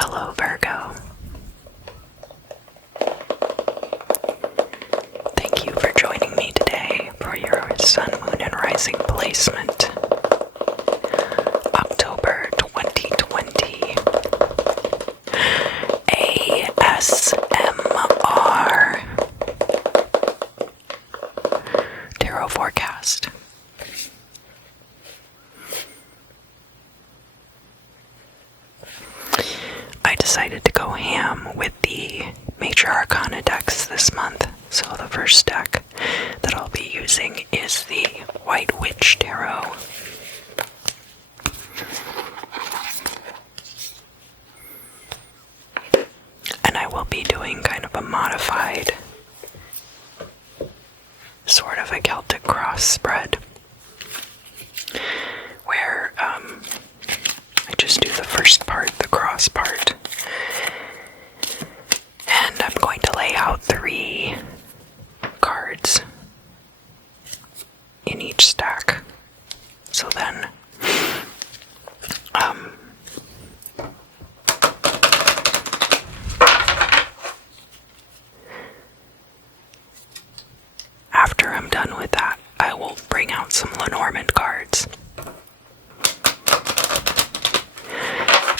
Hello, Virgo. Thank you for joining me today for your Sun, Moon, and Rising placement. October 2020. ASMR. Tarot forecast. I decided to go ham with the Major Arcana decks this month, so the first deck that I'll be using is the White Witch Tarot. And I will be doing kind of a modified, sort of a Celtic cross spread, where I just do the first part, the cross part, and I'm going to lay out 3 cards in each stack. So then, after I'm done with that, I will bring out some Lenormand cards.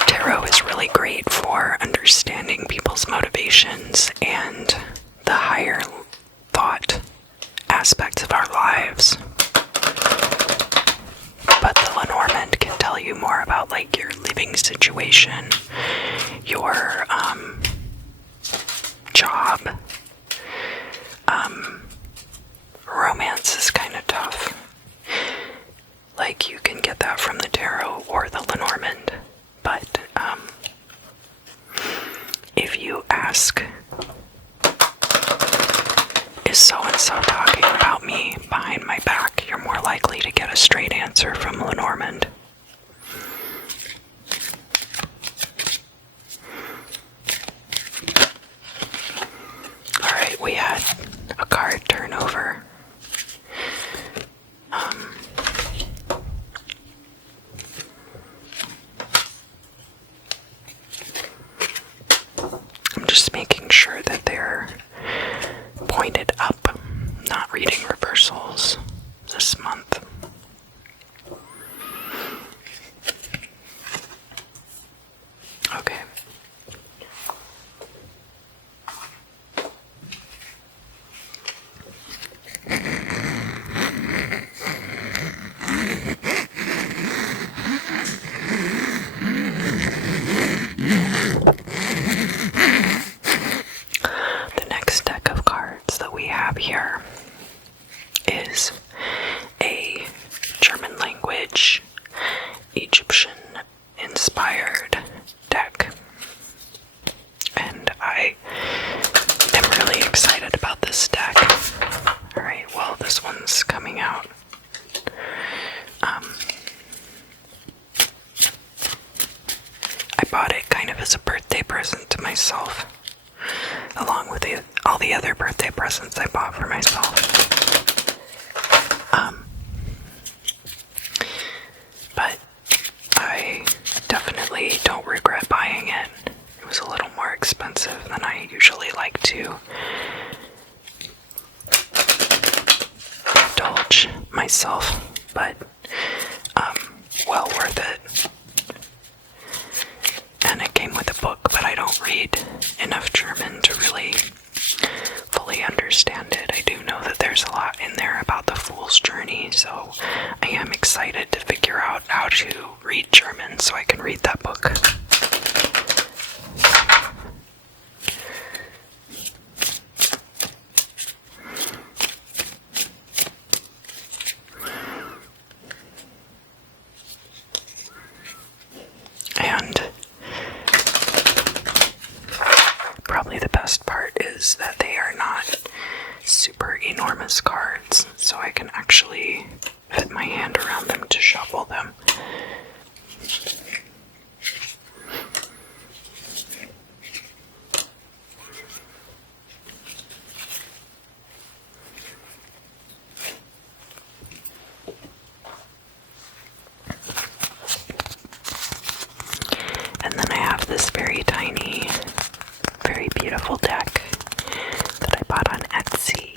Tarot is really great for understanding people's motivations and the higher thought aspects of our lives. But the Lenormand can tell you more about like your living situation, your job. Romance is kind of tough. Like, you can get that from the tarot or the Lenormand. But if you ask, is so-and-so talking about me behind my back, you're more likely to get a straight answer from Lenormand. Alright, we had a card turnover. I'm just making sure that they're pointed up, not reading reversals this month. Okay. The next deck of cards that we have here is a German language, Egyptian inspired deck. And I am really excited about this deck. Alright, well, this one's coming out. I bought it kind of as a birthday present to myself, along with all the other birthday presents I bought for myself. But I definitely don't regret buying it. It was a little more expensive than I usually like to indulge myself, but well worth it. And it came with a book, but I don't read enough German to really fully understand it. I do know that there's a lot in there about the Fool's Journey, so I am excited to figure out how to read German so I can read that book. And probably the best part is that they are not super enormous cards, so I can actually fit my hand around them to shuffle them. And then I have this very tiny tiny, very beautiful deck that I bought on Etsy.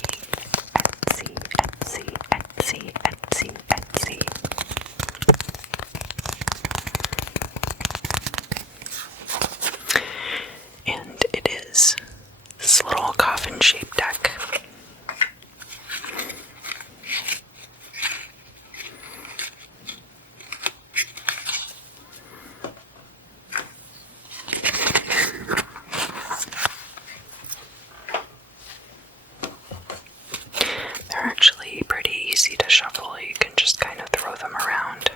Etsy, Etsy, Etsy, Etsy, Etsy. And it is this little coffin-shaped deck. They're actually pretty easy to shuffle. You can just kind of throw them around.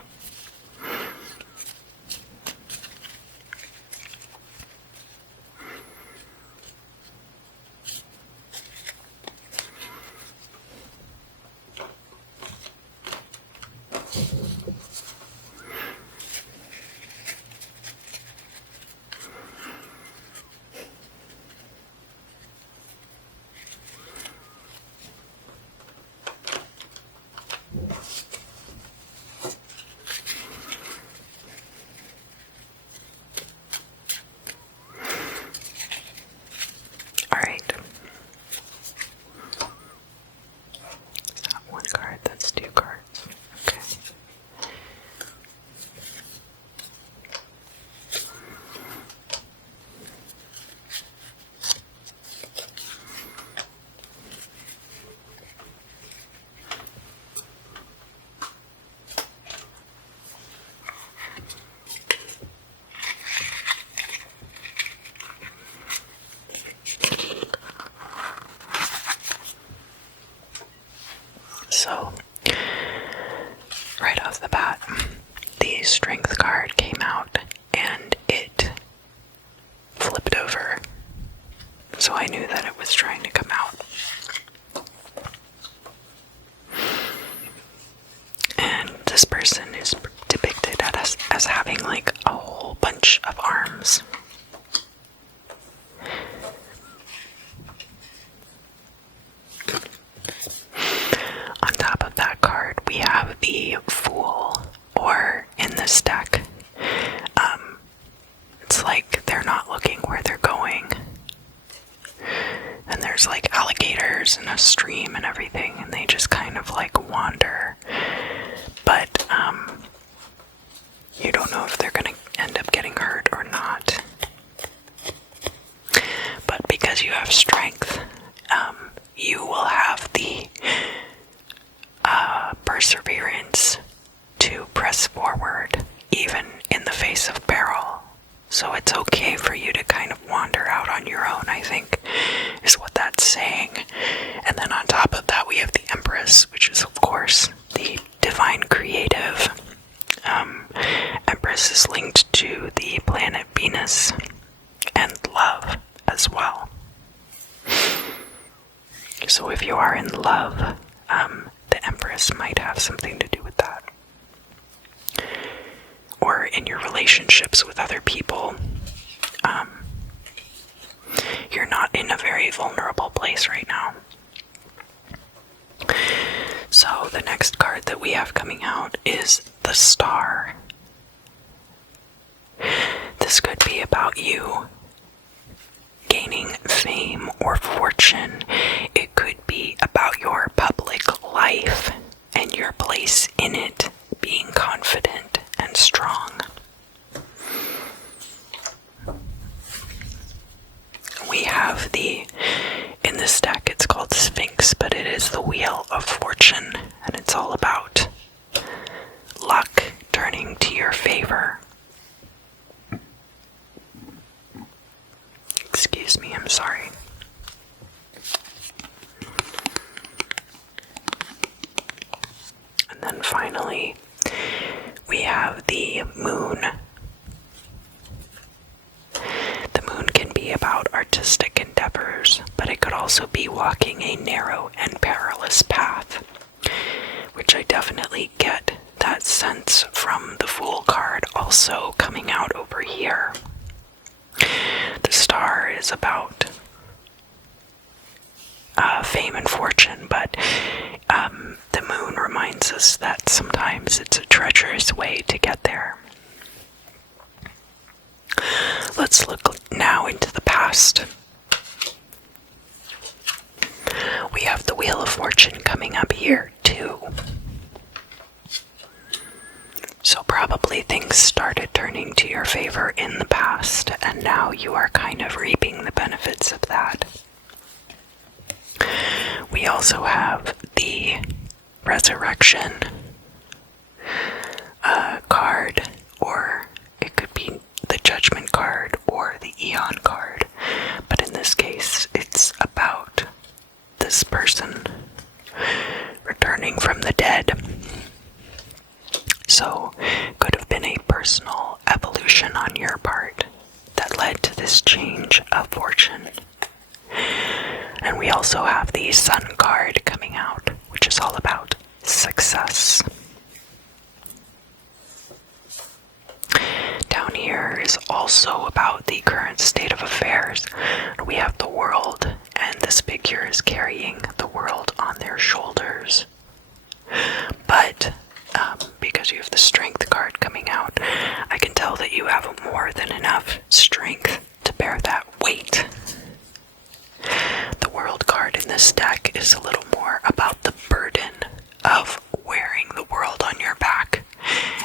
So, right off the bat, the strength card came out and it flipped over. So I knew that it was trying to come out. And this person is depicted as having like a whole bunch of arms. On top of that card, we have the Fool, or in this deck, it's like they're not looking where they're going. And there's like alligators and a stream and everything, and they just kind of like wander. But, you don't know if they're gonna end up getting hurt or not. But because you have strength, you will have the perseverance to press forward even in the face of peril. So it's okay for you to kind of wander out on your own, I think, is what that's saying. And then on top of that, we have the Empress, which is, of course, the divine creative. Empress is linked to the planet Venus and love as well. So if you are in love, the Empress might have something to do with that. Or in your relationships with other people, you're not in a very vulnerable place right now. So the next card that we have coming out is the Star. This could be about you gaining fame or fortune. It could be about your public life and your place in it, being confident and strong. We have in this deck, it's called Sphinx, but it is the Wheel of Fortune, and it's all about luck turning to your favor. Excuse me, I'm sorry. And then finally, we have the Moon. The Moon can be about artistic endeavors, but it could also be walking a narrow and perilous path, which I definitely get that sense from the Fool card also coming out over here. The Star is about fame and fortune, but the Moon reminds us that sometimes it's a treacherous way to get there. let's look now into the past. We have the Wheel of Fortune coming up here too. So probably things started turning to your favor in the past, and now you are kind of reaping the benefits of that. We also have the Resurrection card, or it could be the Judgment card or the Eon card, but in this case it's about this person returning from the dead. So could have been a personal evolution on your part that led to this change of fortune. And we also have the Sun card coming out, which is all about success. Down here is also about the current state of affairs. We have the World, and this figure is carrying the world on their shoulders. But because you have the Strength card coming out, I can tell that you have more than enough strength to bear that weight. The World card in this deck is a little more about the burden of wearing the world on your back.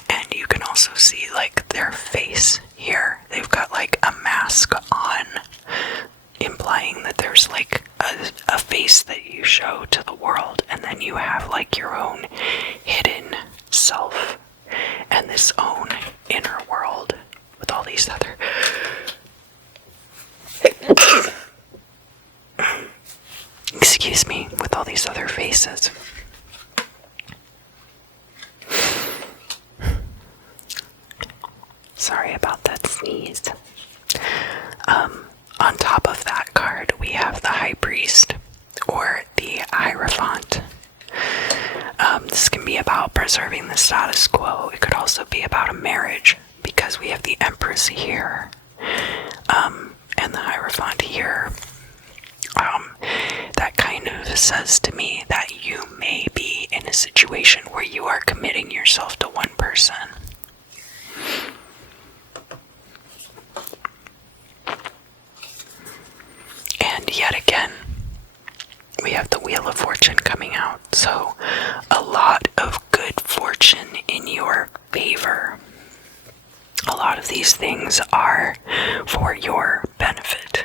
And you can also see like their face here. They've got like a mask on, implying that there's like a face that you show to the world, and then you have like your own hidden self and this own inner world with all these other excuse me, with all these other faces. Sorry about that sneeze. On top of that card, we have the High Priest, or the Hierophant. This can be about preserving the status quo. It could also be about a marriage, because we have the Empress here, and the Hierophant here. That kind of says to me that you may be in a situation where you are committing yourself to one person. And yet again, we have the Wheel of Fortune coming out, so a lot of good fortune in your favor. A lot of these things are for your benefit.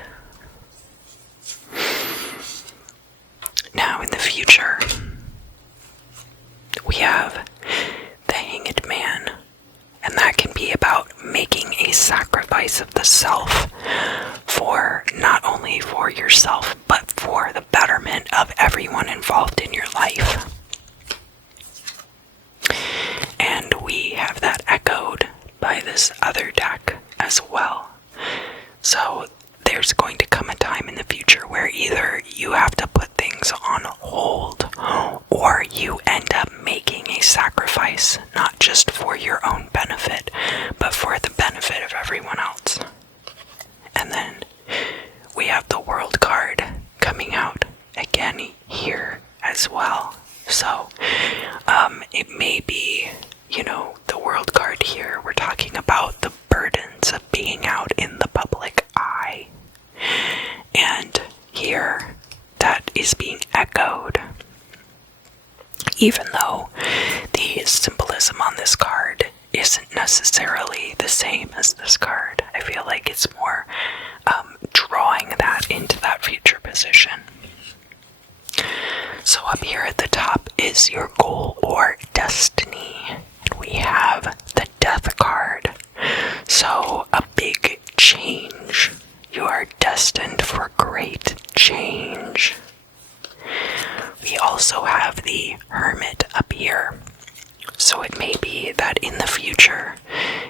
Now in the future, we have the Hanged Man, and that can be about making a sacrifice of the self, for not only for yourself, but for the betterment of everyone involved in your life. And we have that echoed by this other deck as well. So there's going to come a time in the future where either you have to put things on hold, or you end up making a sacrifice, not just for your own benefit, but for the benefit of everyone else. And then we have the World card coming out again here as well. So it may be, the World card here, we're talking about the burdens of being out in the public eye. And here, that is being echoed. Even though the symbolism on this card isn't necessarily the same as this card, I feel like it's more drawing that into that future position. So up here at the top is your goal or destiny. And we have the Death card. So a big change. You are destined for great change. We also have the Hermit up here. So it may be that in the future,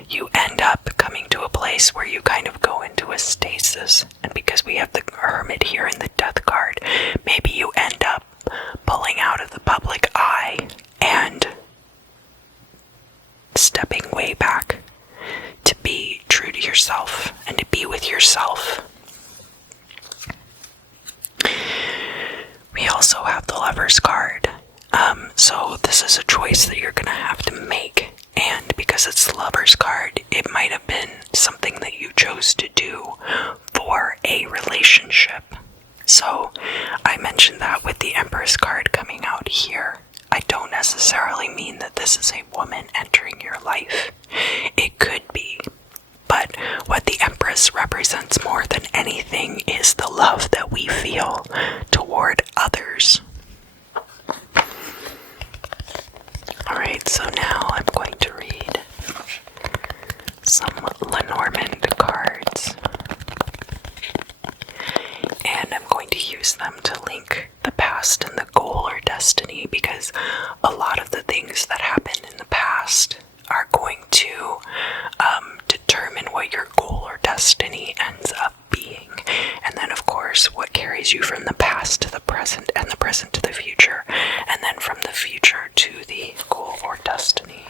you end up coming to a place where you kind of go into a stasis. And because we have the Hermit here in the Death card, maybe you end up pulling out of the public eye and stepping way back to be true to yourself and to be with yourself. We also have the Lover's card. So this is a choice that you're going to have to make. And because because it's the Lover's card, it might have been something that you chose to do for a relationship. So I mentioned that with the Empress card coming out here. I don't necessarily mean that this is a woman entering your life. It could be. But what the Empress represents more than anything is the love that we feel toward others. Alright, so now I'm going to read some Lenormand cards. And I'm going to use them to link the past and the goal or destiny, because a lot of the things that happened in the past are going to determine what your goal or destiny ends up being. And then, of course, what carries you from the past to the present, and the present to the future, and then from the future to the goal or destiny.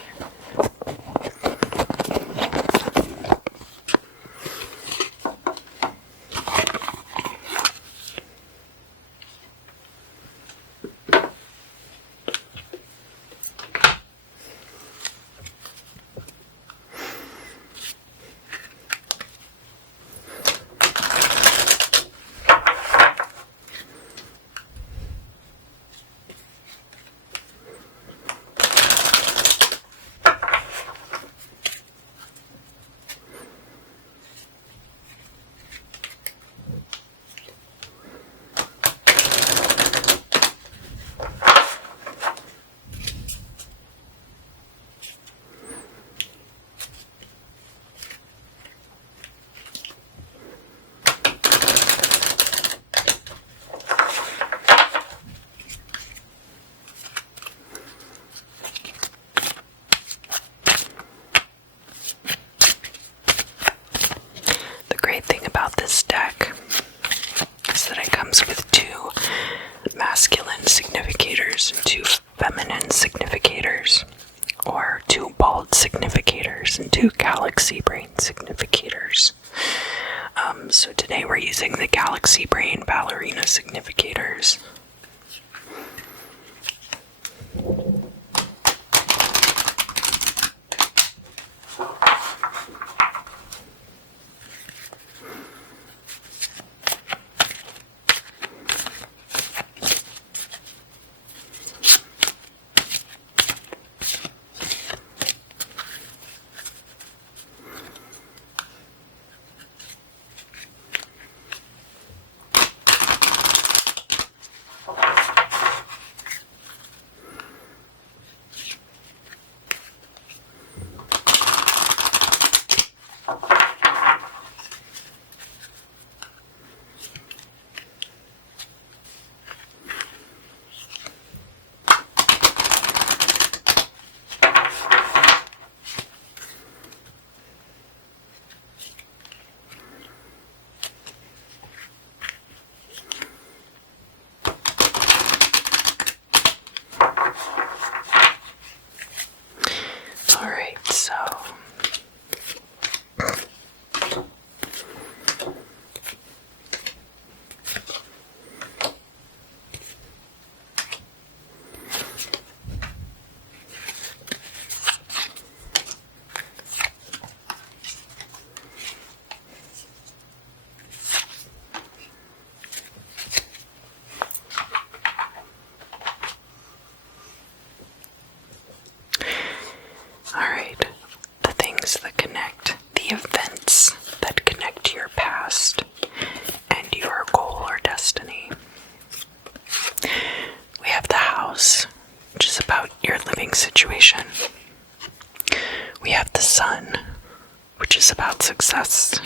This deck is that it comes with 2 masculine significators and 2 feminine significators, or 2 bald significators and 2 galaxy brain significators. So today we're using the galaxy brain ballerina significators. Situation. We have the sun, which is about success.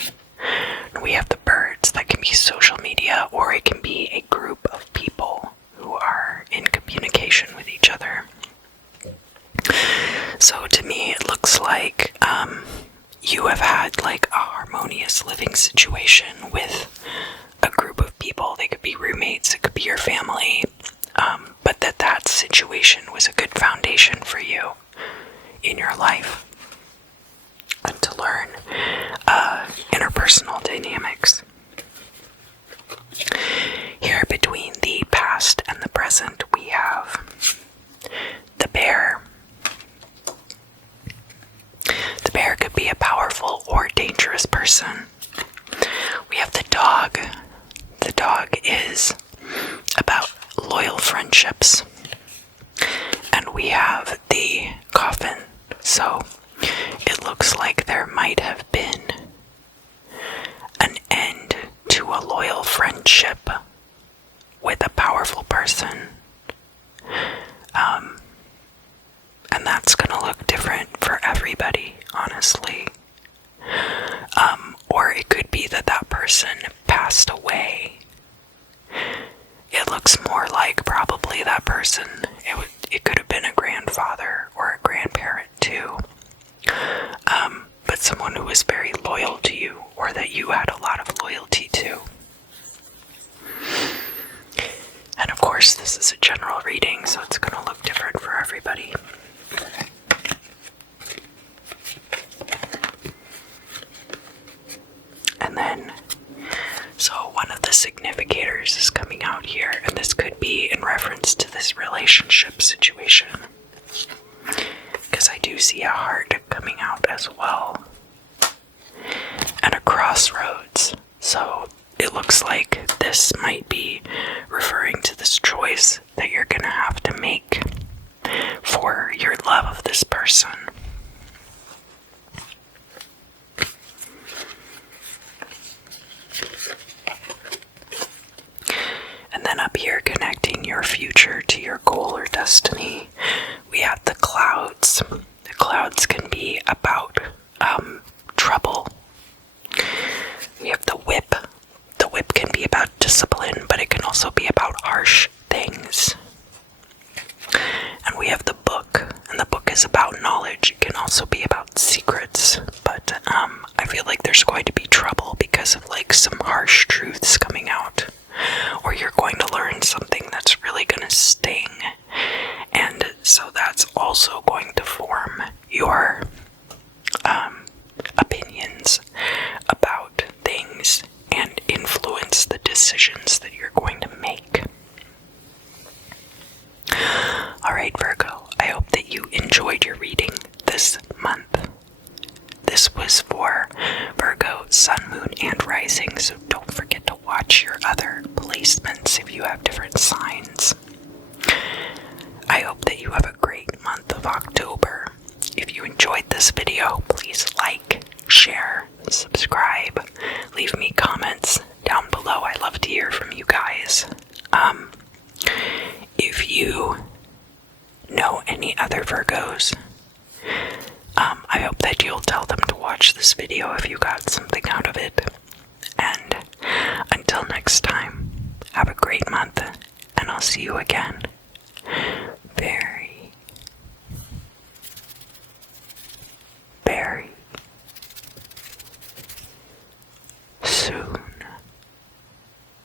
And we have the birds, that can be social media, or it can be a group of people who are in communication with each other. So to me, it looks like you have had like a harmonious living situation with a group of people. They could be roommates, it could be your family, but that situation was a good foundation for you in your life, and to learn interpersonal dynamics. Here, between the past and the present, we have the bear. be a powerful or dangerous person. We have the dog. The dog is about loyal friendships. And we have the coffin. So it looks like there might have been an end to a loyal friendship with a powerful person. And that's gonna look different for everybody, honestly. Or it could be that that person passed away. It looks more like probably that person, it could have been a grandfather or a grandparent too. But someone who was very loyal to you, or that you had a lot of loyalty to. And of course, this is a general reading, so it's going to look different for everybody. And then, so one of the significators is coming out here, and this could be in reference to this relationship situation. Because I do see a heart coming out as well. And a crossroads. So it looks like this might be referring to this choice that you're going to have to make for your love of this person. And then up here, connecting your future to your goal or destiny, we have the clouds. The clouds can be about trouble. We have the whip. The whip can be about discipline, but it can also be about harsh things. And we have the book, and the book is about knowledge. It can also be about secrets, but I feel like there's going to be trouble because of like some harsh truths coming out, or you're going to learn something that's really going to sting, and so that's also going to form your opinions about things and influence the decisions that you're going to make. Alright, Virgo, I hope that you enjoyed your reading this month. This was for Virgo, Sun, Moon, and Rising, so don't forget to watch your other placements if you have different signs. I hope that you have a great month of October. If you enjoyed this video, please like, share, subscribe, leave me comments down below. I love to hear from you guys. If you know any other Virgos, I hope that you'll tell them to watch this video if you got something out of it. And until next time, have a great month, and I'll see you again.